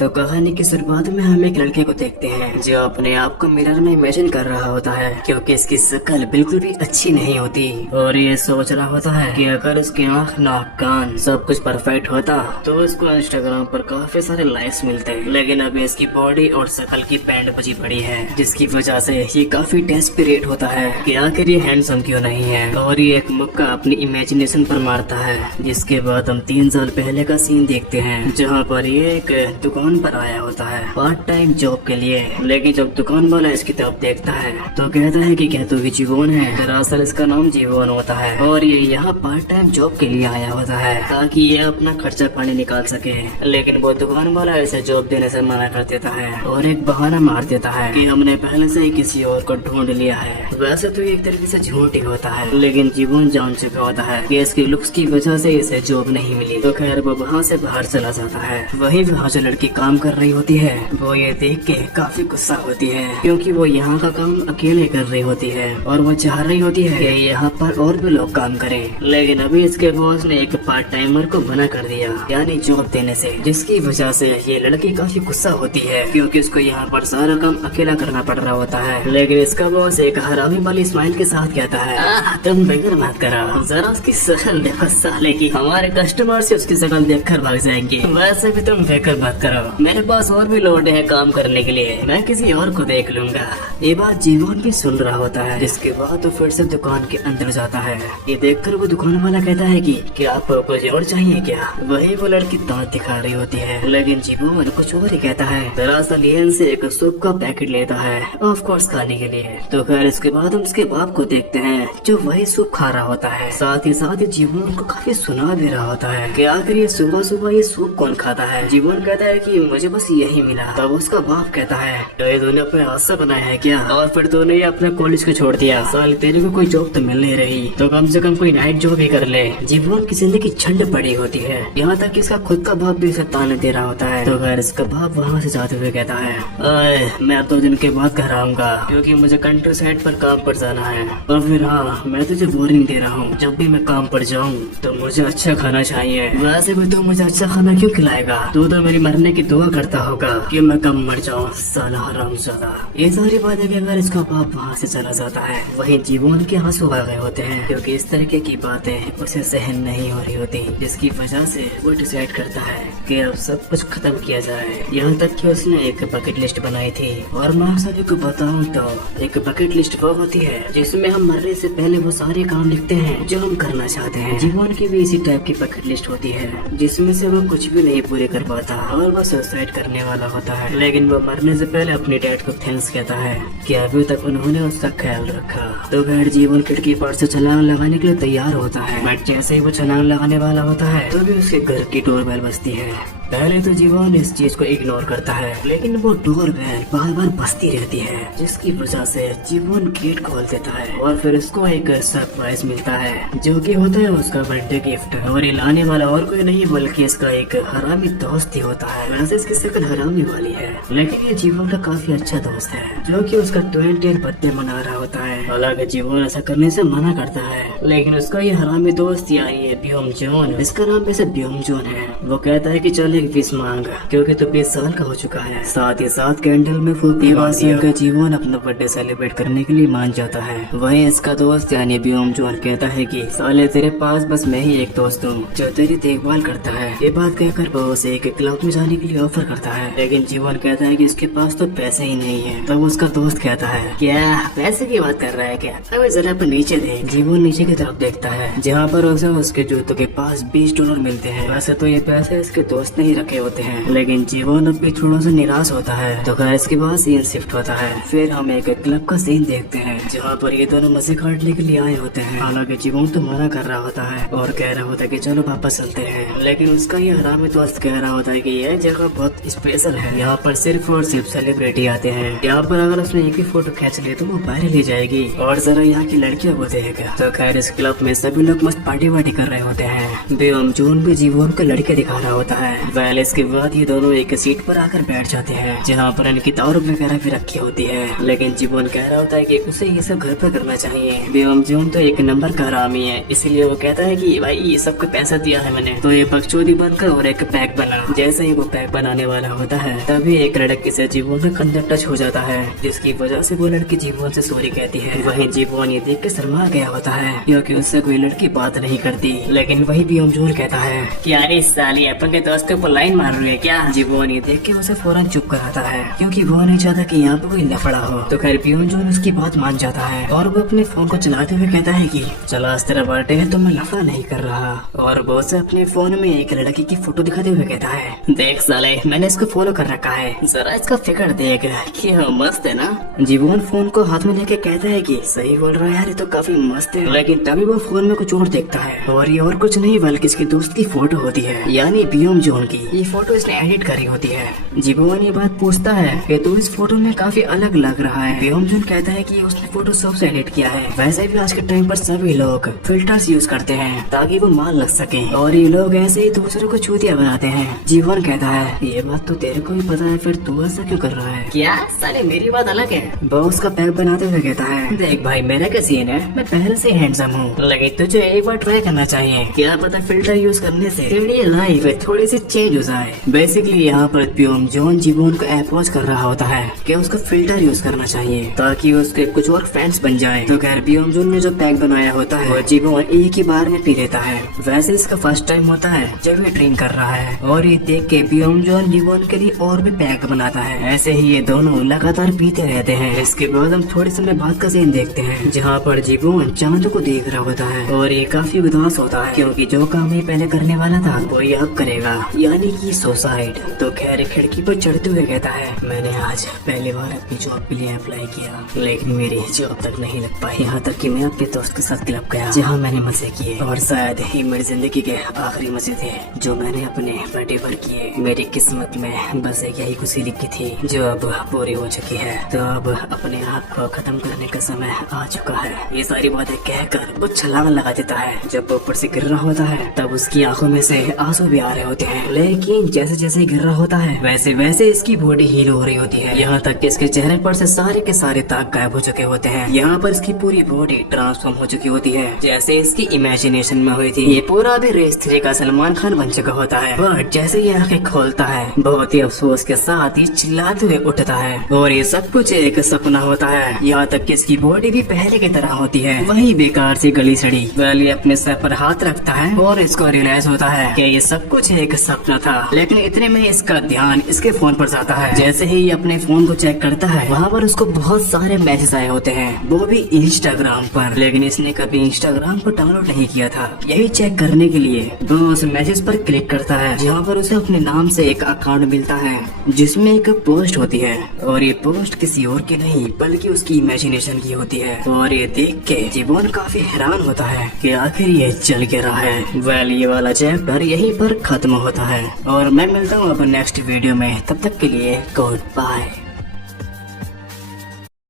तो कहानी की शुरुआत में हम एक लड़के को देखते हैं जो अपने आप को मिरर में इमेजिन कर रहा होता है, क्योंकि इसकी शक्ल बिल्कुल भी अच्छी नहीं होती और ये सोच रहा होता है कि अगर उसकी आँख नाक कान सब कुछ परफेक्ट होता तो उसको इंस्टाग्राम पर काफी सारे लाइक्स मिलते। लेकिन अभी इसकी बॉडी और शक्ल की बैंड बजी पड़ी है, जिसकी वजह से ये काफी डेस्परेट होता है कि आखिर ये हैंडसम क्यों नहीं है, और ये एक मुक्का अपनी इमेजिनेशन पर मारता है। जिसके बाद हम 3 साल पहले का सीन देखते हैं, जहाँ पर ये एक दुकान पर आया होता है पार्ट टाइम जॉब के लिए। लेकिन जब दुकान वाला इसकी तरफ देखता है तो कहता है कि क्या तू भी जीवन है। दरअसल इसका नाम जीवन होता है और ये यहाँ पार्ट टाइम जॉब के लिए आया होता है ताकि ये अपना खर्चा पानी निकाल सके। लेकिन वो दुकान वाला इसे जॉब देने से मना कर देता है और एक बहाना मार देता है कि हमने पहले से ही किसी और को ढूंढ लिया है। वैसे तो ये एक तरीके से झूठ ही होता है, लेकिन जीवन जान चुका होता है कि इसकी लुक्स की वजह से इसे जॉब नहीं मिली। तो खैर वो वहाँ से बाहर चला जाता है। वहीं वहाँ जो लड़की काम कर रही होती है वो ये देख के काफी गुस्सा होती है, क्योंकि वो यहाँ का काम अकेले कर रही होती है और वो चाह रही होती है कि यहाँ पर और भी लोग काम करें। लेकिन अभी इसके बॉस ने एक पार्ट टाइमर को मना कर दिया, यानी जॉब देने से, जिसकी वजह से ये लड़की काफी गुस्सा होती है क्योंकि उसको यहाँ पर सारा काम अकेला करना पड़ रहा होता है। लेकिन इसका बॉस एक हरामी वाली स्माइल के साथ कहता है, तुम फिक्र मत करो, जरा उसकी शक्ल देखो साले की, हमारे कस्टमर से उसकी शक्ल देखकर भाग जाएंगे। वैसे भी तुम फिक्र मत करो, मेरे पास और भी लोग हैं काम करने के लिए, मैं किसी और को देख लूंगा। ये बात जीवन भी सुन रहा होता है। जिसके बाद तो फिर से दुकान के अंदर जाता है। ये देखकर वो दुकान वाला कहता है कि क्या आपको कुछ और चाहिए क्या। वही वो लड़की दांत दिखा रही होती है, लेकिन जीवन कुछ और ही कहता है। दरअसल ये इनसे एक सूप का पैकेट लेता है, ऑफ कोर्स खाने के लिए। तो खैर इसके बाद हम उसके बाप को देखते हैं जो वही सूप खा रहा होता है। साथ ही जीवन को काफी सुना दे रहा होता है कि आखिर ये सुबह सुबह ये सूप कौन खाता है। जीवन कहता है कि मुझे बस यही मिला। तब उसका बाप कहता है, तो ये तूने अपने हाथ से बनाया है क्या, और फिर तूने ये अपने कॉलेज को छोड़ दिया। साल तेरे को कोई जॉब तो मिल नहीं रही, तो कम से कम कोई नाइट जॉब ही कर ले। जीवन की जिंदगी झंड पड़ी होती है, यहाँ तक कि इसका खुद का बाप भी इसे ताने दे रहा होता है। तो खैर इसका बाप वहाँ से जाते हुए कहता है, मैं अब 2 दिन के बाद घर आऊंगा क्योंकि मुझे कंट्री साइड पर काम पर जाना है। और फिर हाँ, मैं तुझे वार्निंग दे रहा हूँ, जब भी मैं काम पर जाऊँ तो मुझे अच्छा खाना चाहिए। वैसे भी तू मुझे अच्छा खाना क्यों खिलाएगा, तू तो मेरी मरने की दुआ करता होगा कि मैं कम मर जाऊँ, साला हरामजादा। ये सारी बातें कहकर इसका बाप वहाँ से चला जाता है। वहीं जीवन के आंसू आ गए होते हैं क्योंकि इस तरीके की बातें उसे सहन नहीं हो रही होती, जिसकी वजह से वो डिसाइड करता है कि अब सब कुछ खत्म किया जाए। यहाँ तक कि उसने एक बकेट लिस्ट बनाई थी, और मैं आप सभी को बताऊं तो एक बकेट लिस्ट वो होती है जिसमें हम मरने से पहले वो सारे काम लिखते हैं जो हम करना चाहते हैं। जीवन की भी इसी टाइप की बकेट लिस्ट होती है जिसमें से वो कुछ भी नहीं पूरे कर पाता और वो सुसाइड करने वाला होता है। लेकिन वो मरने से पहले अपने डैड को थैंक्स कहता है कि अभी तक उन्होंने उसका ख्याल रखा। तो खैर जीवन खिड़की पर से छलांग लगाने के लिए तैयार होता है, बट जैसे ही वो छलांग लगाने वाला होता है तो भी उसके घर की डोरबेल बजती है। पहले तो जीवन इस चीज को इग्नोर करता है, लेकिन वो डोरबेल बार बार बजती रहती है, जिसकी वजह से जीवन गेट खोल देता है और फिर उसको एक सरप्राइज मिलता है जो कि होता है उसका बर्थडे गिफ्ट। और ये लाने वाला और कोई नहीं बल्कि इसका एक हरामी दोस्त ही होता है। वैसे इसकी शक्ल हरामी वाली है, लेकिन ये जीवन का काफी अच्छा दोस्त है जो कि उसका 20th बर्थडे मना रहा होता है। हालांकि जीवन ऐसा करने से मना करता है, लेकिन उसका ये हरामी दोस्त यानी ये ब्योम जॉन, इसका नाम वैसे ब्योम जॉन है, वो कहता है कि चल एक विश मांग क्योंकि तू 20 साल का हो चुका है। साथ ही साथ कैंडल में फूंकने का जीवन अपना बर्थडे सेलिब्रेट करने के लिए मान जाता है। वहीं इसका दोस्त यानी ब्योम जॉन कहता है कि साले तेरे पास बस मैं ही एक दोस्त हूँ जो तेरी देखभाल करता है। ये बात कहकर वो उसे एक क्लब में जाने के लिए ऑफर करता है, लेकिन जीवन कहता है कि उसके पास तो पैसे ही नहीं है। तब उसका दोस्त कहता है, क्या पैसे की बात कर रहा है क्या, अबे जरा पर नीचे देख। जीवन नीचे की तरफ देखता है जहाँ पर उसे उसके जूतों के पास $20 मिलते हैं। वैसे तो ये पैसे इसके दोस्त ने ही रखे होते हैं, लेकिन जीवन अब भी थोड़ा सा निराश होता है। तो खैर इसके बाद सीन शिफ्ट होता है। फिर हम एक क्लब का सीन देखते हैं जहाँ पर ये दोनों मजे काटने के लिए आए होते हैं। हालांकि जीवन तो मना कर रहा होता है और कह रहा होता है कि चलो वापस चलते हैं, लेकिन उसका ये हरामी दोस्त कह रहा होता है कि यह जगह बहुत स्पेशल है, यहाँ पर सिर्फ और सिर्फ सेलिब्रिटी आते हैं, यहाँ पर अगर उसने एक ही फोटो खींच ली तो वो वायरल ही जाएगी और जरा यहाँ की लड़कियों को देखेगा। तो खैर इस क्लब में सभी लोग मस्त पार्टी वार्टी कर रहे होते हैं। ब्योम जॉन भी जीवन को लड़के दिखा रहा होता है। वेल इसके बाद ये दोनों एक सीट पर आकर बैठ जाते हैं जहाँ पर इनकी दारू वगैरह भी रखी होती है, लेकिन जीवन कह रहा होता है कि उसे ये सब घर पर करना चाहिए। ब्योम जॉन तो एक नंबर का हरामी है, इसलिए वो कहता है कि भाई ये सबको पैसा दिया है मैंने, तो ये बकचोदी बनकर और एक पैक बना। जैसे ही वो पैक पैक बनाने वाला होता है तभी एक लड़की से जीवन का कंधे टच हो जाता है, जिसकी वजह से वो लड़की जीवन से सॉरी कहती है। वहीं जीवन ये देख के शर्मा गया होता है क्योंकि उससे कोई लड़की बात नहीं करती। लेकिन वही बियोमजोन कहता है कि अरे साली अपन के दोस्त के ऊपर लाइन मार रही है क्या। जीवन ये देख के उसे फौरन चुप कराता है क्योंकि वो नहीं चाहता कि यहाँ पे कोई लफड़ा हो। तो खैर बियोमजोन उसकी बात मान जाता है और वो अपने फोन को चलाते हुए कहता है कि चलो आज तेरा बर्थडे है तो मैं लफड़ा नहीं कर रहा। और वो उसे अपने फोन में एक लड़की की फोटो दिखाते हुए कहता है देख साले मैंने इसको फॉलो कर रखा है, जरा इसका फिगर देख कि मस्त है ना। जीवन फोन को हाथ में लेके कहता है कि सही बोल रहा है यार, ये तो काफी मस्त है। लेकिन तभी वो फोन में कुछ और देखता है और ये और कुछ नहीं बल्कि इसके दोस्त की फोटो होती है, यानी बियोमजोन की। ये फोटो इसने एडिट करी होती है। जीवन ये बात पूछता है कि तू इस फोटो में काफी अलग लग रहा है। बियोमजोन कहता है कि उसने फोटो सबसे एडिट किया है। वैसे भी आज के टाइम पर सभी लोग फिल्टर्स यूज करते हैं ताकि वो माल लग सके और ये लोग ऐसे ही दूसरों को चूतिया बनाते हैं। जीवन कहता है ये बात तो तेरे को भी पता है, फिर तू ऐसा क्यों कर रहा है। क्या साले मेरी बात अलग है। वो उसका पैक बनाते हुए कहता है देख भाई मेरा क्या सीन है, मैं पहले से हैंडसम हूँ, लेकिन तुझे एक बार ट्राई करना चाहिए। क्या पता फिल्टर यूज करने से तेरी लाइफ थोड़ी सी चेंज हो जाए। बेसिकली यहाँ पर बियोमजोन जीवन को अप्रोच कर रहा होता है कि उसको फिल्टर यूज करना चाहिए ताकि उसके कुछ और फ्रेंड्स बन जाए। तो खैर बियोमजोन ने जो पैक बनाया होता है वो जीवन एक ही बार में पी लेता है। वैसे इसका फर्स्ट टाइम होता है जब ये ड्रिंक कर रहा है और ये देख के बियोमजोन जीवन के लिए और भी पैक बनाता है। ऐसे ही ये दोनों लगातार पीते रहते हैं। इसके बाद हम थोड़े समय बाद का सीन देखते हैं जहाँ पर जीवन चांद को देख रहा होता है और ये काफी उदास होता है क्योंकि जो काम ये पहले करने वाला था वो ये अब करेगा, यानी कि सुसाइड। तो खैर खिड़की पर चढ़ते हुए कहता है मैंने आज पहली बार अपनी जॉब के लिए अप्लाई किया लेकिन मेरी जॉब तक नहीं लग पाई, यहाँ तक कि मैं अपने दोस्त के साथ क्लब गया जहाँ मैंने मजे किए और शायद ही मेरी जिंदगी के आखिरी मजे थे जो मैंने अपने बर्थडे पर किए। मेरी किस्मत में बस एक यही खुशी लिखी थी जो अब पूरी हो चुकी है, तो अब अपने आप को खत्म करने का समय आ चुका है। ये सारी बातें कहकर वो छलांग लगा देता है। जब वो ऊपर से गिर रहा होता है तब उसकी आंखों में से आंसू भी आ रहे होते हैं, लेकिन जैसे जैसे गिर रहा होता है वैसे वैसे इसकी बॉडी हील हो रही होती है, यहाँ तक कि इसके चेहरे पर से सारे के सारे दाग गायब हो चुके होते हैं। यहाँ पर इसकी पूरी बॉडी ट्रांसफॉर्म हो चुकी होती है जैसे इसकी इमेजिनेशन में हुई थी। ये पूरा भी रेस 3 का सलमान खान बन चुका होता है। बट जैसे ये आंखें खोलता है बहुत ही अफसोस के साथ ये चिल्लाते हुए उठता है और ये सब कुछ एक सपना होता है। यहाँ तक कि इसकी बॉडी भी पहले की तरह होती है, वही बेकार सी गली सड़ी। ये अपने सर पर हाथ रखता है और इसको रियलाइज होता है कि ये सब कुछ एक सपना था। लेकिन इतने में इसका ध्यान इसके फोन पर जाता है। जैसे ही ये अपने फोन को चेक करता है वहाँ पर उसको बहुत सारे मैसेज आए होते हैं, वो भी इंस्टाग्राम पर। लेकिन इसने कभी इंस्टाग्राम को डाउनलोड नहीं किया था। यही चेक करने के लिए वो उस मैसेज पर क्लिक करता है जहाँ पर उसे अपने नाम से एक अकाउंट मिलता है जिसमें एक पोस्ट होती है और ये पोस्ट किसी और की नहीं बल्कि उसकी इमेजिनेशन की होती है। और ये देख के जीवन काफी हैरान होता है कि आखिर ये चल के रहा है। ये वाला चैप्टर यहीं पर खत्म होता है और मैं मिलता हूँ अब नेक्स्ट वीडियो में। तब तक के लिए गुड बाय।